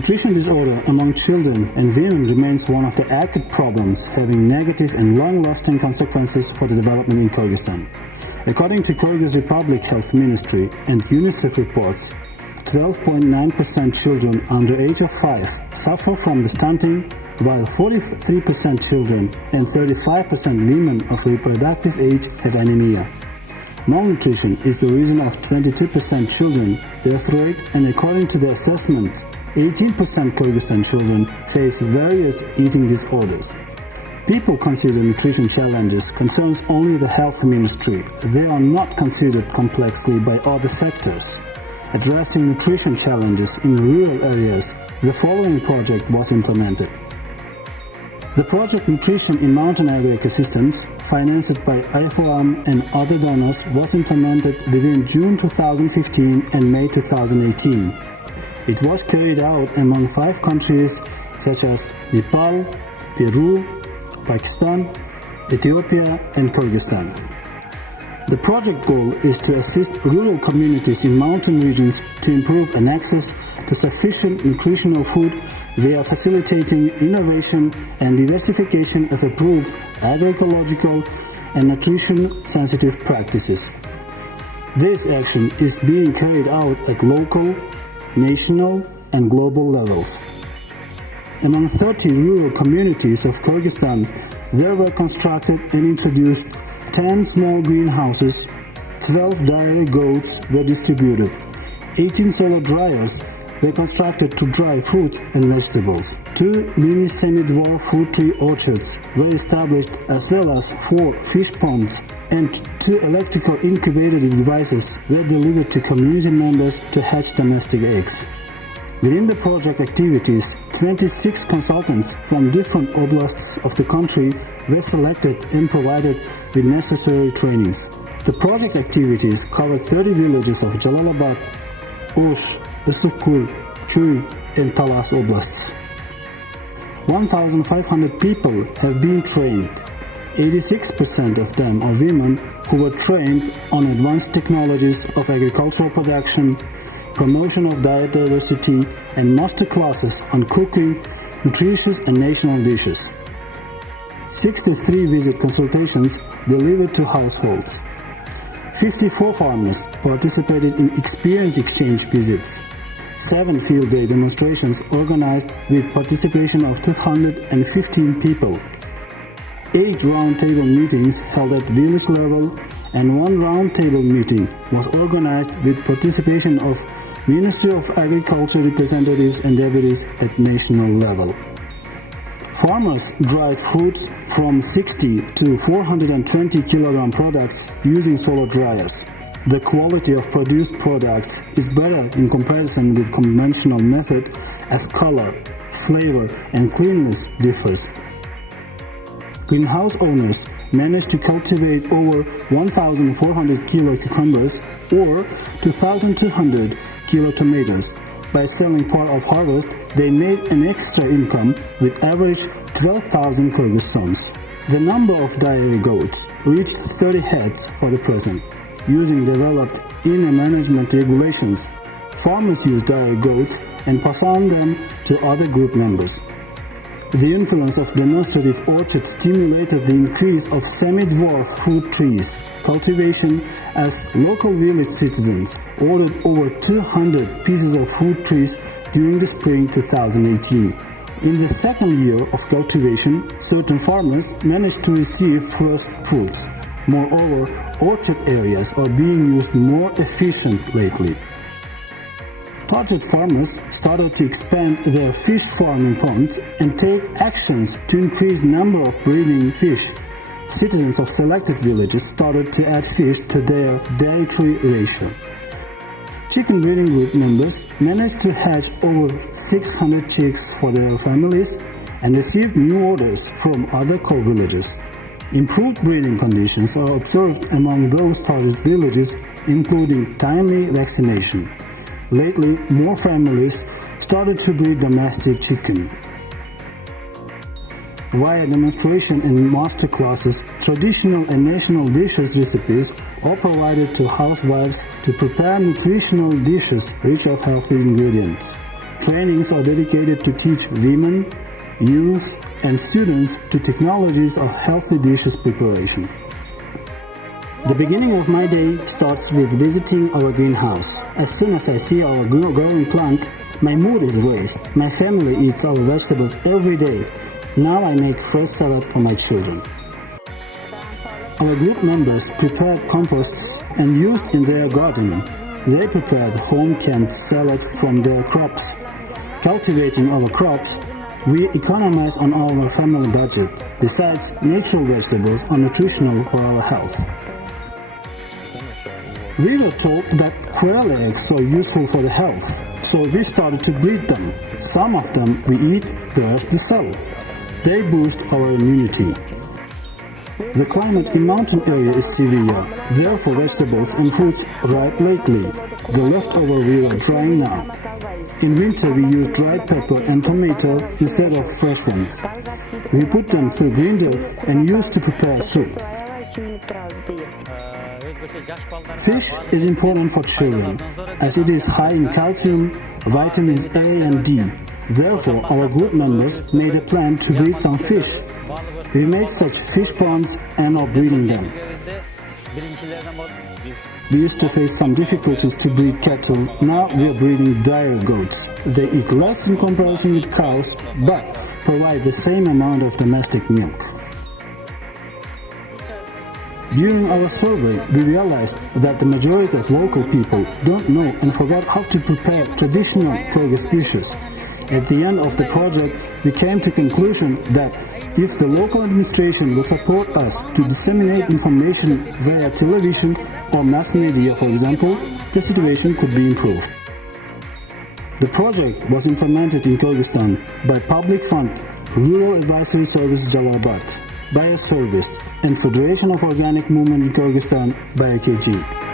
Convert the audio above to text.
Nutrition disorder among children and women remains one of the acute problems, having negative and long-lasting consequences for the development in Kyrgyzstan. According to Kyrgyz Republic Health Ministry and UNICEF reports, 12.9% children under age of 5 suffer from the stunting, while 43% children and 35% women of reproductive age have anemia. Malnutrition is the reason of 22% children death rate, and according to the assessments, 18% Kyrgyzstan children face various eating disorders. People consider nutrition challenges concerns only the health ministry. They are not considered complexly by other sectors. Addressing nutrition challenges in rural areas, the following project was implemented. The project Nutrition in Mountain Agri Ecosystems, financed by IFOAM and other donors, was implemented within June 2015 and May 2018. It was carried out among 5 countries such as Nepal, Peru, Pakistan, Ethiopia, and Kyrgyzstan. The project goal is to assist rural communities in mountain regions to improve an access to sufficient nutritional food via facilitating innovation and diversification of approved agroecological and nutrition-sensitive practices. This action is being carried out at local, national, and global levels. Among 30 rural communities of Kyrgyzstan, there were constructed and introduced 10 small greenhouses, 12 dairy goats were distributed, 18 solar dryers were constructed to dry fruits and vegetables, 2 mini semi-dwarf fruit tree orchards were established, as well as 4 fish ponds, and 2 electrical incubator devices were delivered to community members to hatch domestic eggs. Within the project activities, 26 consultants from different oblasts of the country were selected and provided with necessary trainings. The project activities covered 30 villages of Jalalabad, Osh, Issukul, Chuy, and Talas oblasts. 1,500 people have been trained. 86% of them are women who were trained on advanced technologies of agricultural production, promotion of diet diversity, and master classes on cooking, nutritious and national dishes. 63 visit consultations delivered to households. 54 farmers participated in experience exchange visits. 7 field day demonstrations organized with participation of 215 people. 8 roundtable meetings held at village level, and 1 roundtable meeting was organized with participation of Ministry of Agriculture representatives and deputies at national level. Farmers dried fruits from 60 to 420 kg products using solar dryers. The quality of produced products is better in comparison with conventional method, as color, flavor, and cleanliness differs. Greenhouse owners managed to cultivate over 1,400 kilo cucumbers or 2,200 kilo tomatoes. By selling part of harvest, they made an extra income with average 12,000 Kyrgyz sons. The number of dairy goats reached 30 heads for the present. Using developed INA management regulations, farmers use dairy goats and pass on them to other group members. The influence of demonstrative orchards stimulated the increase of semi-dwarf fruit trees cultivation, as local village citizens ordered over 200 pieces of fruit trees during the spring 2018. In the second year of cultivation, certain farmers managed to receive first fruits. Moreover, orchard areas are being used more efficient lately. Target farmers started to expand their fish farming ponds and take actions to increase number of breeding fish. Citizens of selected villages started to add fish to their dietary ratio. Chicken breeding group members managed to hatch over 600 chicks for their families and received new orders from other co-villages. Improved breeding conditions are observed among those target villages, including timely vaccination. Lately, more families started to breed domestic chicken. Via demonstration and master classes, traditional and national dishes recipes are provided to housewives to prepare nutritional dishes rich of healthy ingredients. Trainings are dedicated to teach women, youth, and students to technologies of healthy dishes preparation. The beginning of my day starts with visiting our greenhouse. As soon as I see our growing plants, my mood is raised. My family eats our vegetables every day. Now I make fresh salad for my children. Our group members prepared composts and used in their gardening. They prepared home-canned salad from their crops. Cultivating our crops, we economize on our family budget. Besides, natural vegetables are nutritional for our health. We were told that quail eggs are useful for the health, so we started to breed them. Some of them we eat, the rest we sell. They boost our immunity. The climate in mountain area is severe, therefore vegetables and fruits ripe lately. The leftover we are drying now. In winter we use dried pepper and tomato instead of fresh ones. We put them through grinder and use to prepare soup. Fish is important for children, as it is high in calcium, vitamins A and D. Therefore, our group members made a plan to breed some fish. We made such fish ponds and are breeding them. We used to face some difficulties to breed cattle. Now we are breeding dairy goats. They eat less in comparison with cows, but provide the same amount of domestic milk. During our survey, we realized that the majority of local people don't know and forgot how to prepare traditional Kyrgyz dishes. At the end of the project, we came to the conclusion that if the local administration will support us to disseminate information via television or mass media, for example, the situation could be improved. The project was implemented in Kyrgyzstan by Public Fund, Rural Advisory Service Jalalabad, Bioservice, and Federation of Organic Movement in Kyrgyzstan by AKG.